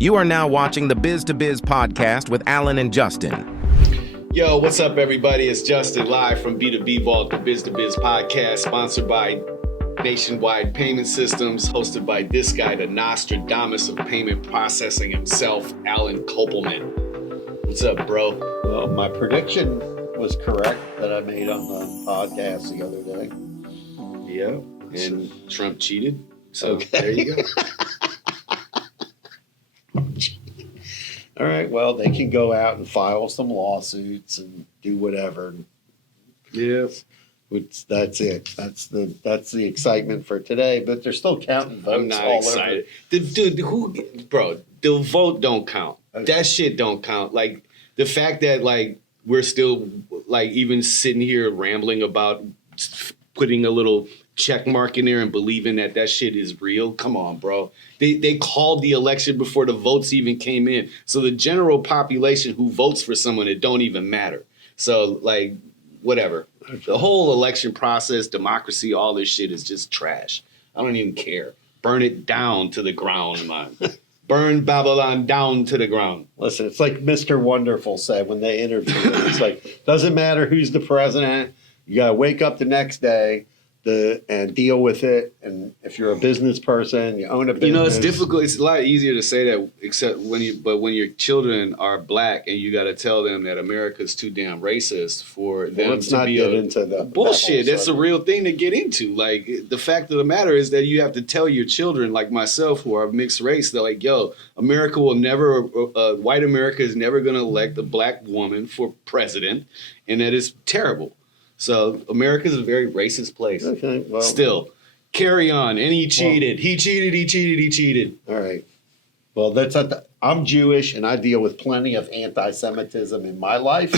You are now watching the Biz to Biz podcast with Alan and Justin. Yo, what's up, everybody? It's Justin live from B2B Vault, the Biz to Biz podcast, sponsored by Nationwide Payment Systems, hosted by this guy, the Nostradamus of payment processing himself, Alan Kopelman. What's up, bro? Well, my prediction was correct that I made on the podcast the other day. Yeah, and Trump cheated. So Okay. There you go. All right, well, they can go out and file some lawsuits and do whatever. Yeah. That's it. That's the excitement for today. But they're still counting votes. I'm not all excited. The vote don't count. Okay. That shit don't count. Like the fact that like we're still like even sitting here rambling about putting a little check mark in there and believing that shit is real. Come on, bro. They called the election before the votes even came in. So the general population who votes for someone, it don't even matter. So like whatever. The whole election process, democracy, all this shit is just trash. I don't even care. Burn it down to the ground, man. Burn Babylon down to the ground. Listen, it's like Mr. Wonderful said when they interviewed him. It's like, doesn't matter who's the president. You got to wake up the next day and deal with it. And if you're a business person, you own a business. You know, it's difficult. It's a lot easier to say that, except when your children are black and you got to tell them that America's too damn racist for them let's to not be get into the bullshit. that whole That's a real thing to get into. Like the fact of the matter is that you have to tell your children, like myself, who are mixed race, they're like, yo, America will never, white America is never going to elect a black woman for president, and that is terrible. So America is a very racist place. Okay, well, Still, carry on. And he cheated. He cheated. All right. Well, I'm Jewish, and I deal with plenty of anti-Semitism in my life.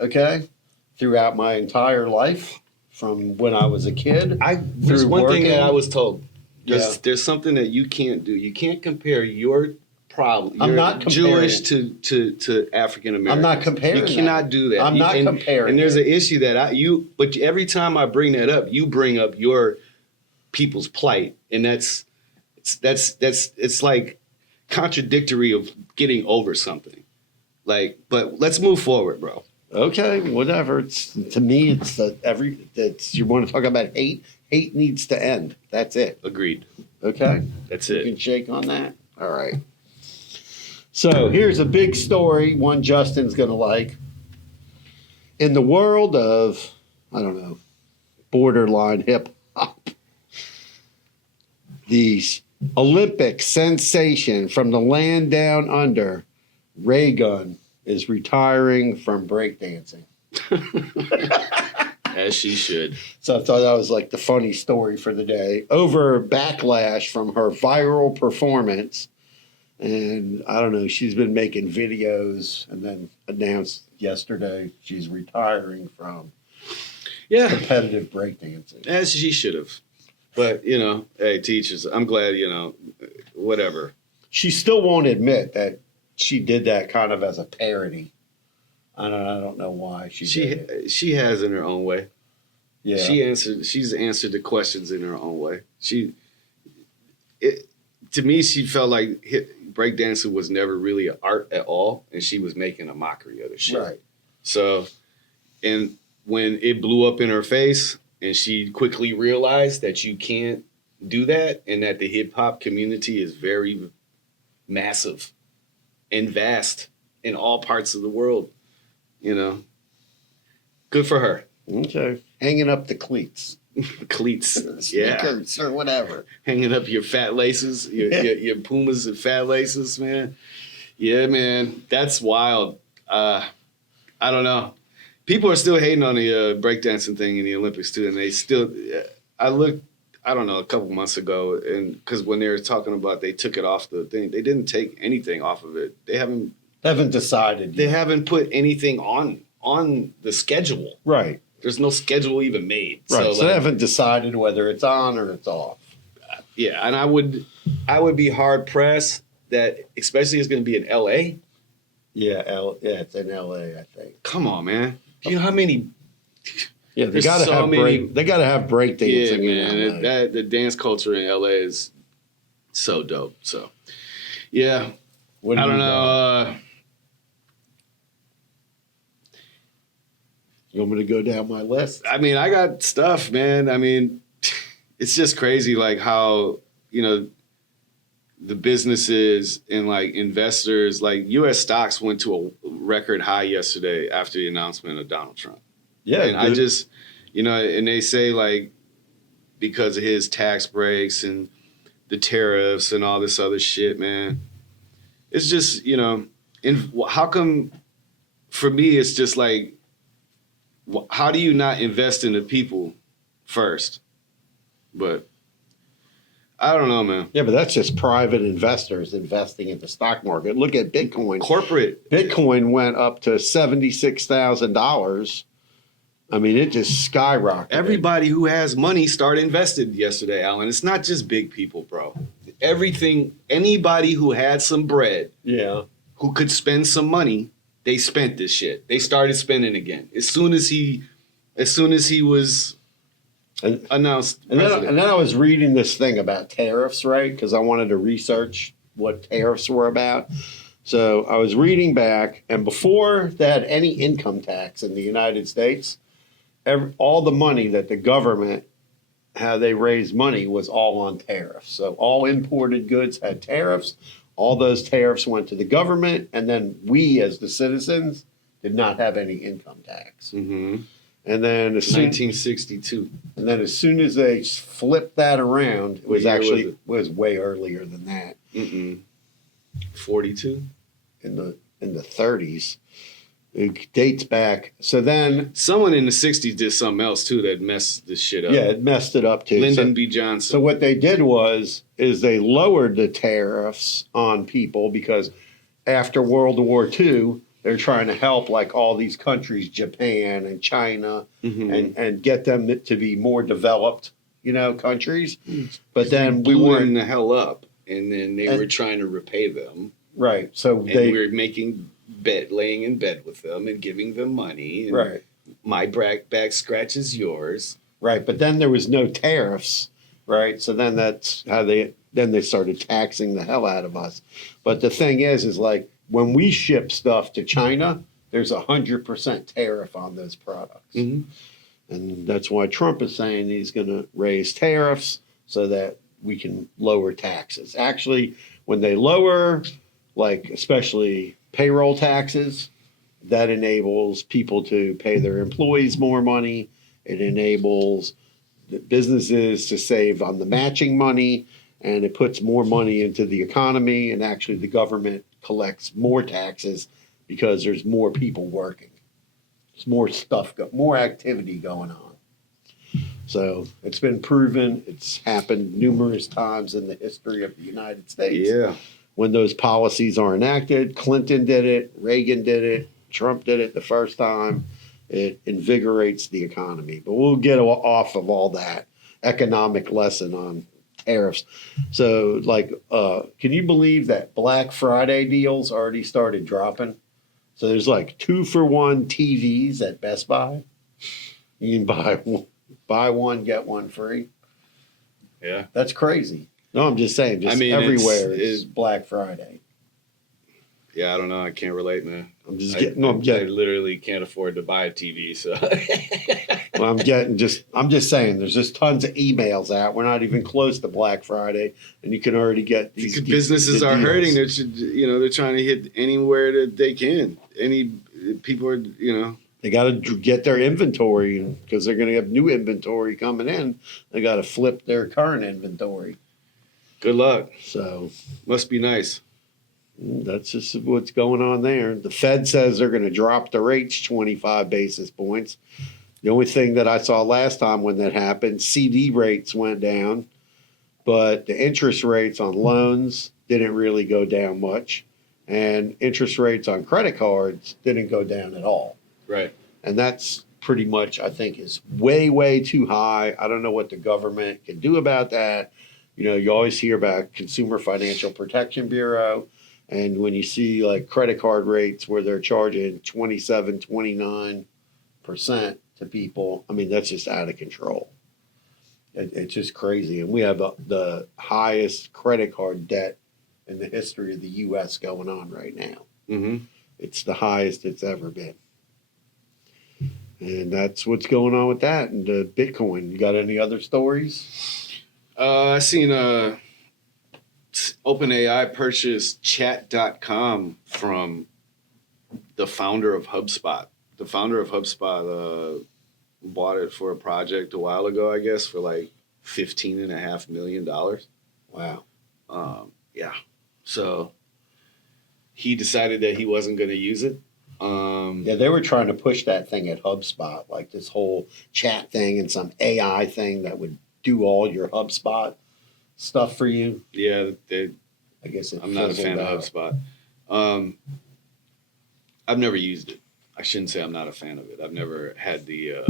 Okay, throughout my entire life, from when I was a kid. There's one thing that I working. was told. There's something that you can't do. You can't compare your problem. I'm You're not comparing. Jewish to African American. I'm not comparing. You cannot do that. I'm not comparing. And there's an issue that but every time I bring that up, you bring up your people's plight, and it's like contradictory of getting over something. Like, but let's move forward, bro. Okay, whatever. To me, you want to talk about hate. Hate needs to end. That's it. Agreed. Okay, That's you it. can shake on that. All right. So here's a big story, one Justin's going to like. In the world of, I don't know, borderline hip hop, the Olympic sensation from the land down under, Ray Gun, is retiring from breakdancing. As she should. So I thought that was like the funny story for the day. Over backlash from her viral performance. And I don't know, she's been making videos and then announced yesterday she's retiring from competitive breakdancing. As she should have. But, hey, teachers, I'm glad, whatever. She still won't admit that she did that kind of as a parody. I don't know why she did it. She has in her own way. Yeah. She's answered the questions in her own way. To me, she felt like breakdancing was never really an art at all, and she was making a mockery of the shit. Right. So, and when it blew up in her face, and she quickly realized that you can't do that, and that the hip hop community is very massive and vast in all parts of the world, good for her. Okay. Hanging up the cleats. Cleats, yeah. Sneakers or whatever. Hanging up your fat laces, your Pumas and fat laces, man. Yeah, man, that's wild. I don't know. People are still hating on the breakdancing thing in the Olympics too, and they still. I looked, I don't know, a couple months ago, and because when they were talking about they took it off the thing, they didn't take anything off of it. They haven't decided. They haven't put anything on the schedule. Right. There's no schedule even made. Right. So they haven't decided whether it's on or it's off. Yeah, and I would be hard pressed that, especially it's going to be in L.A. Yeah, it's in L.A. I think. Come on, man. Do you know how many? Yeah, they got to have breakdancing. Yeah, in LA. The dance culture in LA is so dope. So, yeah, What do I don't you know. got? You want me to go down my list? I mean, I got stuff, man. I mean, it's just crazy, like how, the businesses and like investors, like U.S. stocks went to a record high yesterday after the announcement of Donald Trump. Yeah. And I just, and they say like because of his tax breaks and the tariffs and all this other shit, man. It's just, and how come, for me, it's just like, how do you not invest in the people first? But I don't know, man. Yeah, but that's just private investors investing in the stock market. Look at Bitcoin. Corporate. Bitcoin went up to $76,000. I mean, it just skyrocketed. Everybody who has money started invested yesterday, Alan. It's not just big people, bro. Anybody who had some bread, who could spend some money, they spent this shit. They started spending again. As soon as he was announced. And then I was reading this thing about tariffs, right? Because I wanted to research what tariffs were about. So I was reading back, and before they had any income tax in the United States, all the money that the government, how they raised money, was all on tariffs. So all imported goods had tariffs. All those tariffs went to the government, and then we, as the citizens, did not have any income tax. Mm-hmm. And then 1962. And then as soon as they flipped that around, it was way earlier than that. 42 in the 30s. It dates back. So then someone in the 60s did something else too that messed this shit up. Yeah, it messed it up too. Lyndon B. Johnson. So what they did is they lowered the tariffs on people because after World War II, they're trying to help like all these countries, Japan and China, and get them to be more developed, countries. But then we blew weren't them the hell up, and then they were trying to repay them. Right. So we were laying in bed with them and giving them money. And right. My back scratches yours. Right. But then there was no tariffs. Right. So then that's how they started taxing the hell out of us. But the thing is like when we ship stuff to China, there's 100% tariff on those products. Mm-hmm. And that's why Trump is saying he's going to raise tariffs so that we can lower taxes. Actually, when they lower, like especially payroll taxes, that enables people to pay their employees more money. It enables the businesses to save on the matching money, and it puts more money into the economy. And actually, the government collects more taxes because there's more people working. There's more stuff, more activity going on. So it's been proven. It's happened numerous times in the history of the United States. Yeah. When those policies are enacted, Clinton did it, Reagan did it, Trump did it the first time. It invigorates the economy. But we'll get off of all that economic lesson on tariffs. So, can you believe that Black Friday deals already started dropping? So there's like 2-for-1 TVs at Best Buy. You can buy one, get one free. Yeah. That's crazy. No, I'm just saying, everywhere is Black Friday. Yeah, I don't know. I can't relate, man. I literally can't afford to buy a TV, so. Well, I'm just saying, there's just tons of emails out. We're not even close to Black Friday, and you can already get these businesses are hurting. They're trying to hit anywhere that they can. People are, They got to get their inventory because they're going to have new inventory coming in. They got to flip their current inventory. Good luck. So must be nice. That's just what's going on there. The Fed says they're going to drop the rates 25 basis points. The only thing that I saw last time when that happened, CD rates went down, but the interest rates on loans didn't really go down much, and interest rates on credit cards didn't go down at all. Right. And that's pretty much, I think, is way, way too high. I don't know what the government can do about that. You always hear about Consumer Financial Protection Bureau. And when you see like credit card rates where they're charging 27, 29% to people, I mean, that's just out of control. It's just crazy. And we have the highest credit card debt in the history of the U.S. going on right now. Mm-hmm. It's the highest it's ever been. And that's what's going on with that. And Bitcoin, you got any other stories? I seen OpenAI purchased Chat.com from the founder of HubSpot. The founder of HubSpot bought it for a project a while ago, I guess, for like $15.5 million. Wow. Yeah. So he decided that he wasn't going to use it. Yeah, they were trying to push that thing at HubSpot, like this whole chat thing and some AI thing that would do all your HubSpot stuff for you. Yeah, I guess I'm not a fan of HubSpot. I've never used it. I shouldn't say I'm not a fan of it. I've never had the.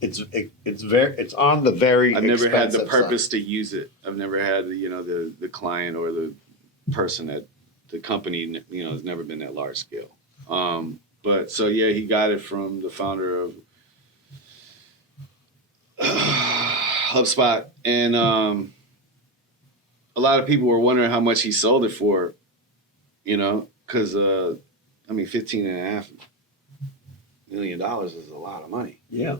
It's on the very. I've never had the expensive purpose side. to use it. I've never had the client or the person at the company has never been that large scale. But so yeah, he got it from the founder of HubSpot, and a lot of people were wondering how much he sold it for, because $15.5 million is a lot of money. Yeah.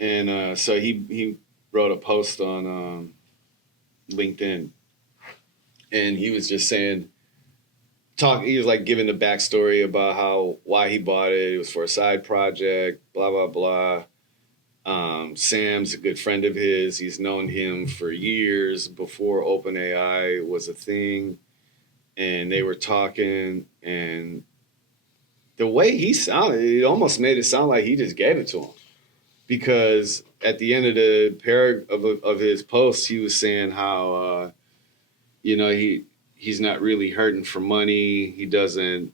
And so he wrote a post on LinkedIn, and he was just saying, he was like giving the backstory about why he bought it. It was for a side project, blah, blah, blah. Sam's a good friend of his. He's known him for years before OpenAI was a thing. And they were talking, and the way he sounded, it almost made it sound like he just gave it to him. Because at the end of the paragraph of his post, he was saying how, he's not really hurting for money. He doesn't,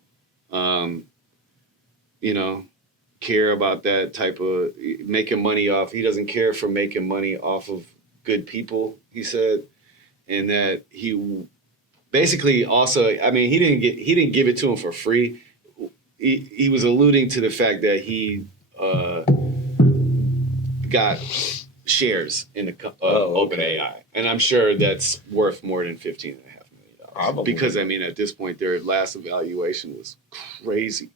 care about that type of making money off. He doesn't care for making money off of good people, he said. And that he basically also, he didn't give it to him for free. He was alluding to the fact that he got shares in the OpenAI. And I'm sure that's worth more than $15.5 million. Probably. Because, at this point, their last evaluation was crazy.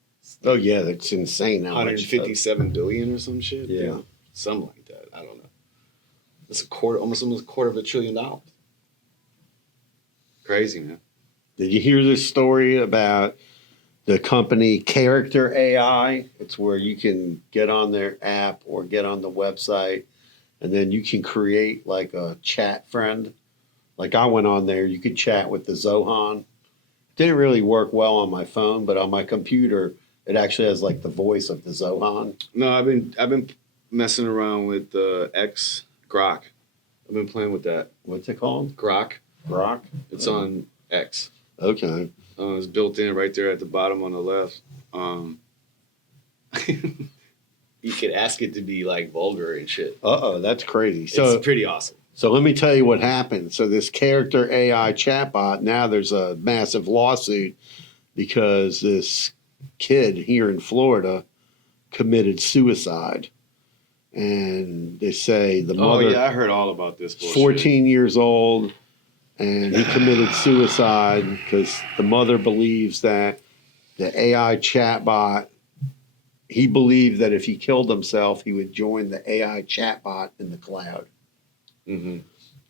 Oh, yeah, that's insane. How much? $157 billion or some shit? Yeah. Something like that. I don't know. That's almost $250 billion. Crazy, man. Did you hear this story about the company Character AI? It's where you can get on their app or get on the website, and then you can create like a chat friend. Like I went on there, you could chat with the Zohan. Didn't really work well on my phone, but on my computer, it actually has like the voice of the Zohan. No, I've been messing around with X Grok. I've been playing with that. What's it called? Grok. Grok? It's on X. Okay. It's built in right there at the bottom on the left. You could ask it to be like vulgar and shit. Uh-oh, that's crazy. So it's pretty awesome. So let me tell you what happened. So this Character AI chatbot, now there's a massive lawsuit because this kid here in Florida committed suicide. And they say the mother, Oh yeah, I heard all about this bullshit. 14 years old, and he committed suicide because the mother believes that the AI chatbot, he believed that if he killed himself, he would join the AI chatbot in the cloud. Mm-hmm.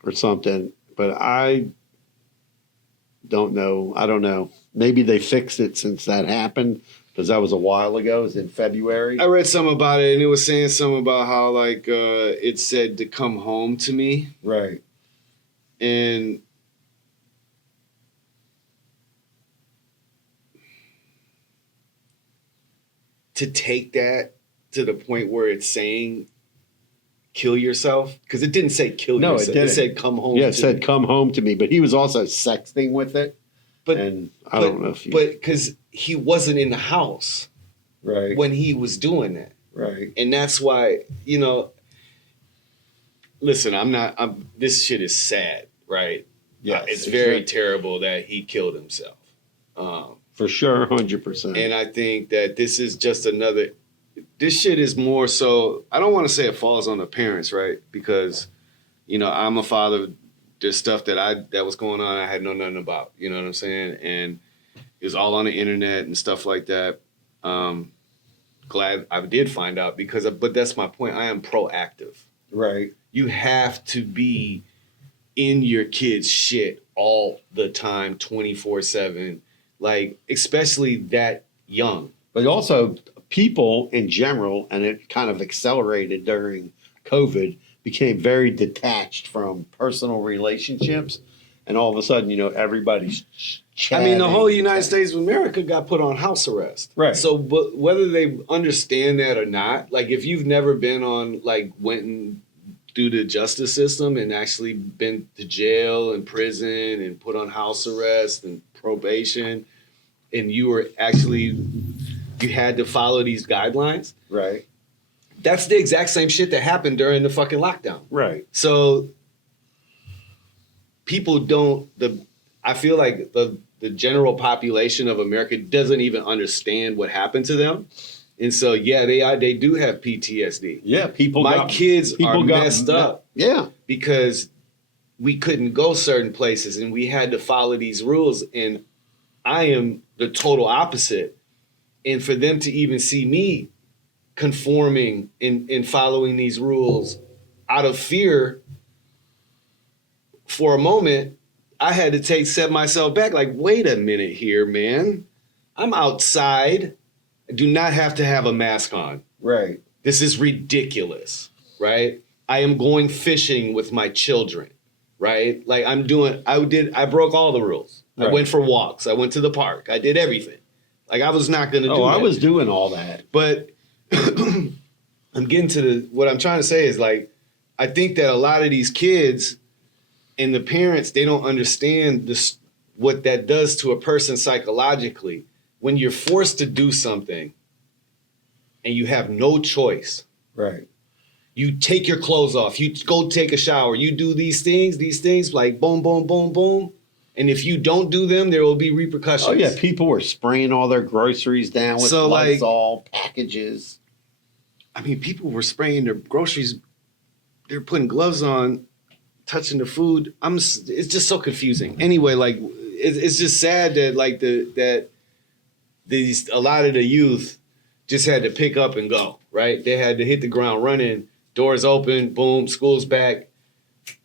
Or something, but I don't know. I don't know. Maybe they fixed it since that happened because that was a while ago. It was in February. I read something about it, and it was saying something about how like it said to come home to me, Right. and to take that to the point where it's saying kill yourself, because it didn't say kill No, it yourself. didn't. It said come home. Yeah, it to said me. come home to me, but he was also sexting with it. But and I don't know if you. But because he wasn't in the house Right. when he was doing that, Right. and that's why Listen, this shit is sad, right? Yeah, it's very terrible that he killed himself. For sure, 100%. And I think that this is just another. This shit is more so. I don't want to say it falls on the parents, right? Because, I'm a father there's stuff that was going on I had known nothing about. You know what I'm saying? And it was all on the internet and stuff like that. Glad I did find out but that's my point. I am proactive. Right. You have to be in your kids' shit all the time, 24/7, like especially that young. But also people in general, and it kind of accelerated during COVID, became very detached from personal relationships. And all of a sudden, everybody's chatting. I mean, the whole United States of America got put on house arrest. Right. So, but whether they understand that or not, like if you've never been on, like went and through the justice system and actually been to jail and prison and put on house arrest and probation, and you had to follow these guidelines. Right. That's the exact same shit that happened during the fucking lockdown. Right. So people I feel like the general population of America doesn't even understand what happened to them. And so, yeah, they do have PTSD. Yeah, My kids are messed up. Yeah. Because we couldn't go certain places and we had to follow these rules. And I am the total opposite. And for them to even see me conforming and following these rules out of fear, for a moment, I had to set myself back. Like, wait a minute here, man. I'm outside. I do not have to have a mask on. Right. This is ridiculous, right? I am going fishing with my children, right? Like I broke all the rules. Right. I went for walks. I went to the park. I did everything. Like I was not going to do that. I was doing all that. But I'm getting to what I'm trying to say is like, I think that a lot of these kids and the parents, they don't understand what that does to a person psychologically. When you're forced to do something and you have no choice. Right. You take your clothes off, you go take a shower, you do these things like boom, boom, boom, boom. And if you don't do them, there will be repercussions. Oh, yeah. People were spraying all their groceries down with Lysol packages. I mean, people were spraying their groceries. They're putting gloves on, touching the food. It's just so confusing. Anyway, like, it's just sad that, like, a lot of the youth just had to pick up and go, right? They had to hit the ground running, doors open, boom, school's back,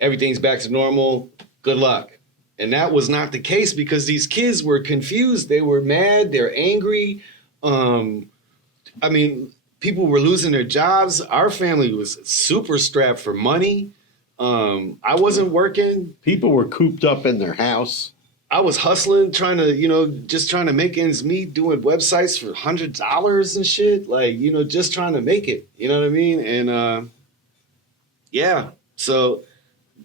everything's back to normal, good luck. And that was not the case because these kids were confused. They were mad, they're angry. I mean, people were losing their jobs. Our family was super strapped for money. I wasn't working. People were cooped up in their house. I was hustling, trying to make ends meet, doing websites for $100 and shit. Like, just trying to make it. You know what I mean? And yeah, so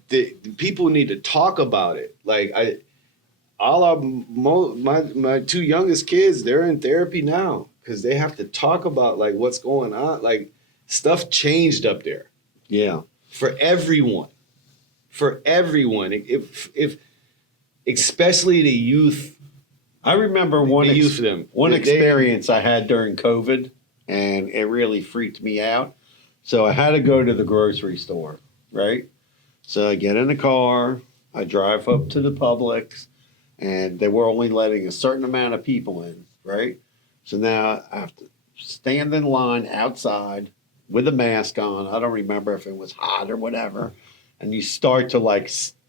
the people need to talk about it. Like my two youngest kids, they're in therapy now because they have to talk about like what's going on. Like stuff changed up there. Yeah, for everyone. If especially the youth. I remember one experience I had during COVID, and it really freaked me out. So I had to go to the grocery store, right? So I get in the car, I drive up to the Publix, and they were only letting a certain amount of people in, right? So now I have to stand in line outside with a mask on. I don't remember if it was hot or whatever. And you start to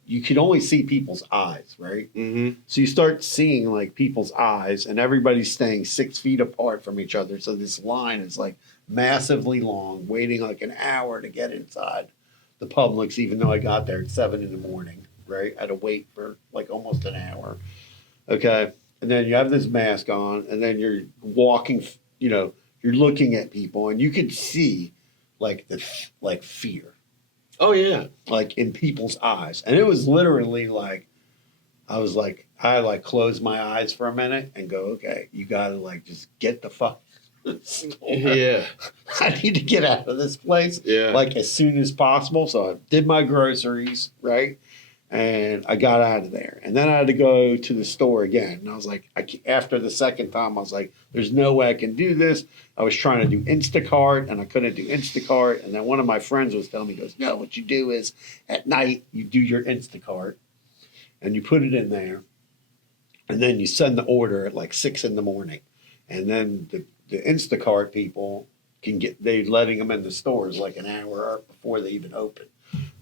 you can only see people's eyes, right? Mm-hmm. So you start seeing like people's eyes, and everybody's staying 6 feet apart from each other. So this line is like massively long, waiting like an hour to get inside the Publix, even though I got there at 7 a.m, right? I had to wait for like almost an hour. Okay. And then you have this mask on, and then you're walking, you're looking at people, and you could see like fear. Oh yeah. Like in people's eyes. And it was literally like, I closed my eyes for a minute and go, okay, you gotta just get the fuck store. Yeah. I need to get out of this place as soon as possible. So I did my groceries, right? And I got out of there. And then I had to go to the store again. And I was like, after the second time, I was like, there's no way I can do this. I was trying to do Instacart, and I couldn't do Instacart. And then one of my friends was telling me, he goes, no, what you do is at night, you do your Instacart. and you put it in there, and then you send the order at like 6 in the morning, and then the Instacart people they're letting them in the stores like an hour before they even open.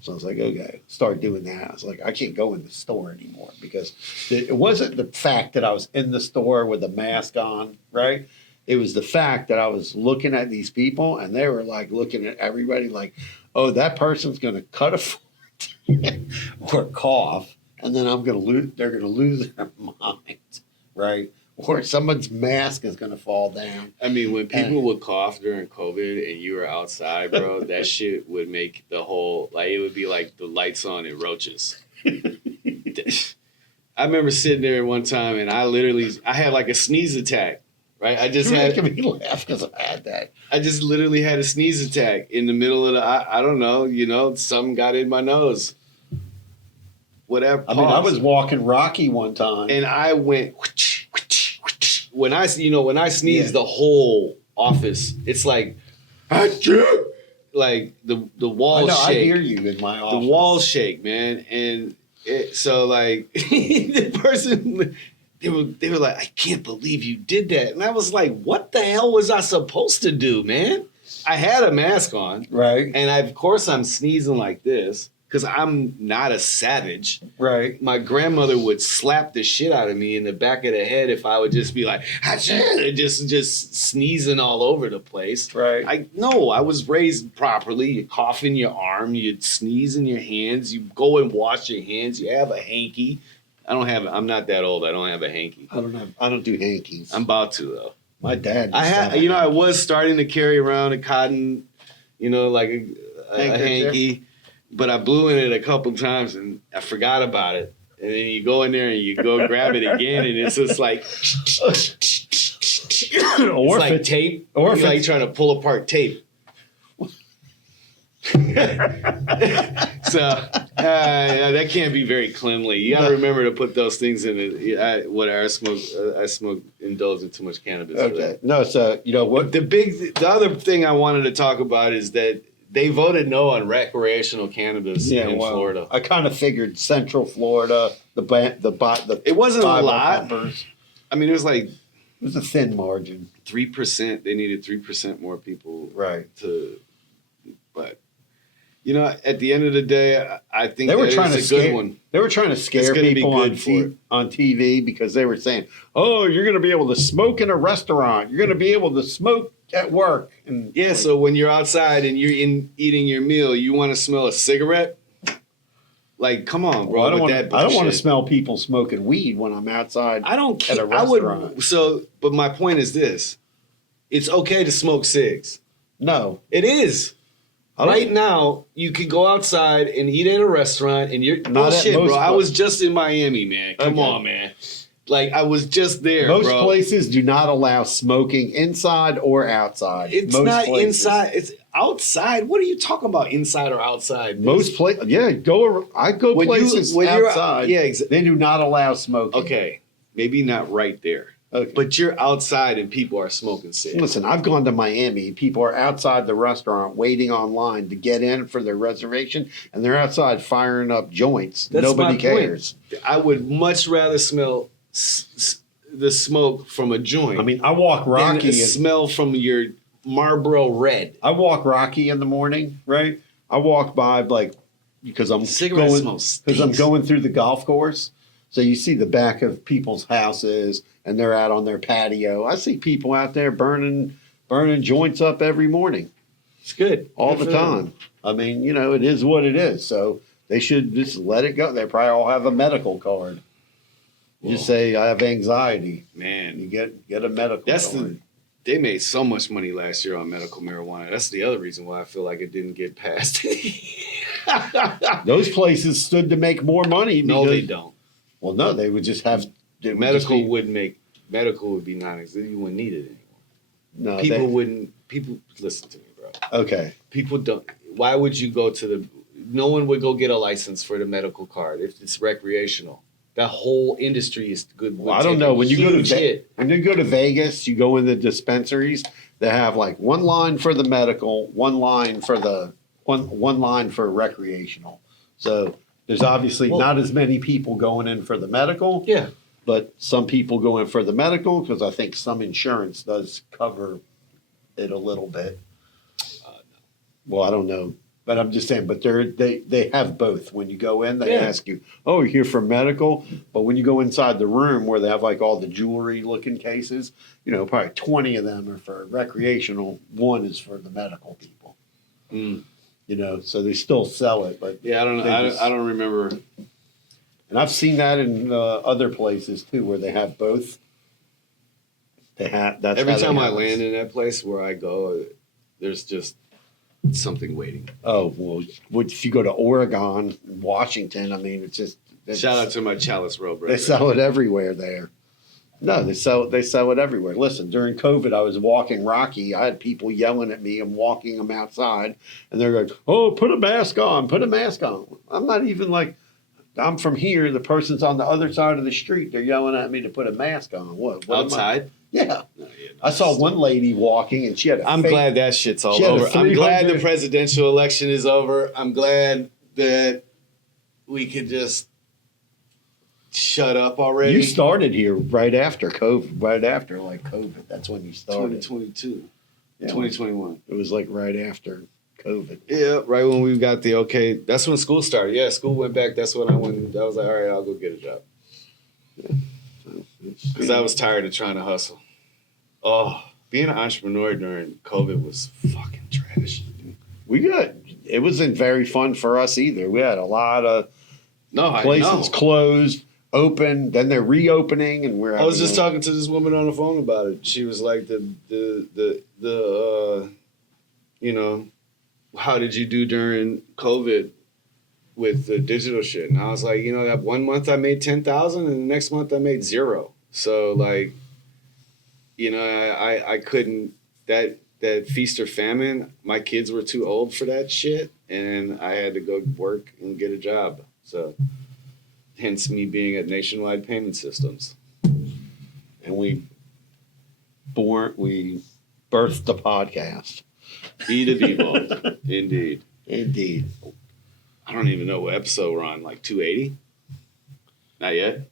So I was like, okay, start doing that. I was like, I can't go in the store anymore because it wasn't the fact that I was in the store with a mask on, right? It was the fact that I was looking at these people and they were like looking at everybody like, oh, that person's going to cut a foot or cough, and then they're going to lose their mind, right? Or someone's mask is going to fall down. I mean, when people would cough during COVID and you were outside, bro, that shit would make the whole, like, it would be like the lights on in Roaches. I remember sitting there one time and I had like a sneeze attack, right? You're making me laugh because I had that. I just literally had a sneeze attack in the middle of I don't know, something got in my nose. Whatever. I mean, I was walking Rocky one time. And I went, when I sneeze, the whole office, it's like, like the walls shake. I hear you in my office. The walls shake, man. And so like the person, they were like, I can't believe you did that. And I was like, what the hell was I supposed to do, man? I had a mask on. Right. And of course I'm sneezing like this. Because I'm not a savage. Right. My grandmother would slap the shit out of me in the back of the head if I would just be like, and just sneezing all over the place. Right. I was raised properly. You cough in your arm, you sneeze in your hands, you go and wash your hands, you have a hanky. I'm not that old. I don't have a hanky. I don't do hankies. I'm about to though. My dad. I was starting to carry around a cotton, like a hanky. But I blew in it a couple times and I forgot about it. And then you go in there and you go grab it again and it's just like, it's like tape. Or you're like trying to pull apart tape. So that can't be very cleanly. You got to remember to put those things in it. I smoke indulge in too much cannabis. Okay. No, so you know what? The other thing I wanted to talk about is that they voted no on recreational cannabis in Florida. I kind of figured Central Florida, it wasn't a lot. Peppers. I mean, it was a thin margin. 3%. They needed 3% more people, right? But at the end of the day, I think they were trying to scare. Good one. They were trying to scare people on TV because they were saying, "Oh, you're going to be able to smoke in a restaurant. You're going to be able to smoke at work." And so when you're outside and you're eating your meal, you want to smell a cigarette? Like, come on, bro. Well, I don't want to smell people smoking weed when I'm outside. I don't care. At a restaurant. But my point is this: it's okay to smoke cigs. No, it is. Right now, you could go outside and eat at a restaurant, and you're bullshit, bro. I was just in Miami, man. Come on, man. Like, I was just there, Most places do not allow smoking inside or outside. It's not inside. It's outside. What are you talking about, inside or outside? Most places, I go places outside. They do not allow smoking. Okay, maybe not right there. Okay. But you're outside and people are smoking cigs. Listen, I've gone to Miami. People are outside the restaurant waiting online to get in for their reservation, and they're outside firing up joints. Nobody cares. I would much rather smell the smoke from a joint. I mean, I walk Rocky. Than smell from your Marlboro Red. I walk Rocky in the morning, right? I walk by because I'm going through the golf course. So you see the back of people's houses, and they're out on their patio. I see people out there burning joints up every morning. It's good. All the time. I mean, it is what it is. So they should just let it go. They probably all have a medical card. You say, I have anxiety. Man. You get a medical card. They made so much money last year on medical marijuana. That's the other reason why I feel like it didn't get passed. Those places stood to make more money. No, they don't. Well, no, they would just have medical would be non-existent. You wouldn't need it anymore. No, people listen to me, bro. Okay. People don't. Why would you go to no one would go get a license for the medical card if it's recreational. That whole industry is good. Well, I don't know. When you go to Vegas, you go in the dispensaries. They have like one line for the medical, one line for recreational. So There's obviously not as many people going in for the medical. Yeah. But some people go in for the medical because I think some insurance does cover it a little bit. Well, I don't know, but I'm just saying. But they have both. When you go in, they ask you, "Oh, you're here for medical." But when you go inside the room where they have like all the jewelry-looking cases, probably 20 of them are for recreational. One is for the medical people. So they still sell it, but yeah, I don't know. I don't remember. And I've seen that in other places too, where they have both. That's every time I land in that place where I go, there's just something waiting. Oh well, if you go to Oregon, Washington, I mean, it's just shout out to my Chalice Row brother. They sell it everywhere there. No, they sell it everywhere. Listen, during COVID, I was walking Rocky. I had people yelling at me and walking them outside, and they're like, "Oh, put a mask on! Put a mask on!" I'm not even like. I'm from here. The person's on the other side of the street. They're yelling at me to put a mask on. What outside? Yeah. I saw one lady walking, and she had. I'm glad that shit's all over. I'm glad the presidential election is over. I'm glad that we could just shut up already. You started here right after COVID. Right after COVID. That's when you started. 2022. Yeah, 2021. It was like right after COVID. Yeah, right when we got the okay. That's when school started. Yeah, school went back. That's when I went. I was like, all right, I'll go get a job. Because I was tired of trying to hustle. Oh, being an entrepreneur during COVID was fucking trash. It wasn't very fun for us either. We had a lot of places closed, open, then they're reopening, and I was just talking to this woman on the phone about it. She was like, how did you do during COVID with the digital shit? And I was like, that 1 month I made 10,000 and the next month I made 0. So like, I couldn't, that feast or famine, my kids were too old for that shit. And I had to go work and get a job. So hence me being at Nationwide Payment Systems. And we birthed the podcast. Be to devolved. Indeed. I don't even know what episode we're on, like 280? Not yet?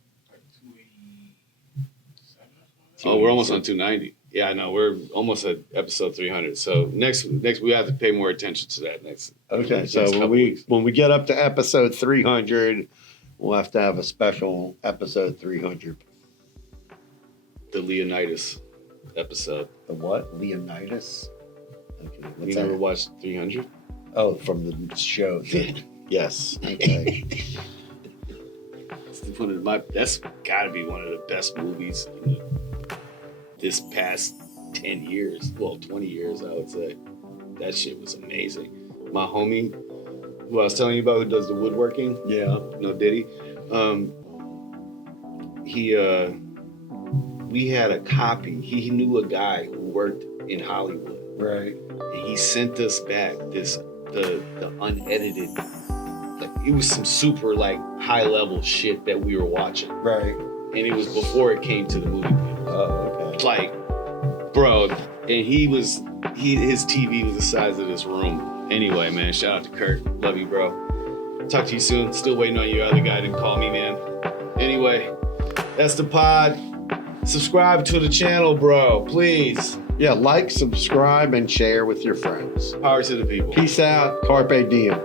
Oh, we're almost on 290. Yeah, no, we're almost at episode 300. So next we have to pay more attention to that next. Okay, so when we get up to episode 300, we'll have to have a special episode 300. The Leonidas episode. The what? Leonidas? Okay. You never watched 300? Oh, from the show. Yes. Okay. That's got to be one of the best movies in this past 10 years. Well, 20 years, I would say. That shit was amazing. My homie, who I was telling you about, who does the woodworking. Yeah. No Diddy. We had a copy. He knew a guy who worked in Hollywood. Right. And he sent us back the unedited, like it was some super like high level shit that we were watching. Right. And it was before it came to the movie theaters. Oh, okay. Like, bro, and his TV was the size of this room. Anyway, man, shout out to Kurt. Love you, bro. Talk to you soon. Still waiting on your other guy to call me, man. Anyway, that's the pod. Subscribe to the channel, bro, please. Yeah, like, subscribe, and share with your friends. Power to the people. Peace out. Carpe diem.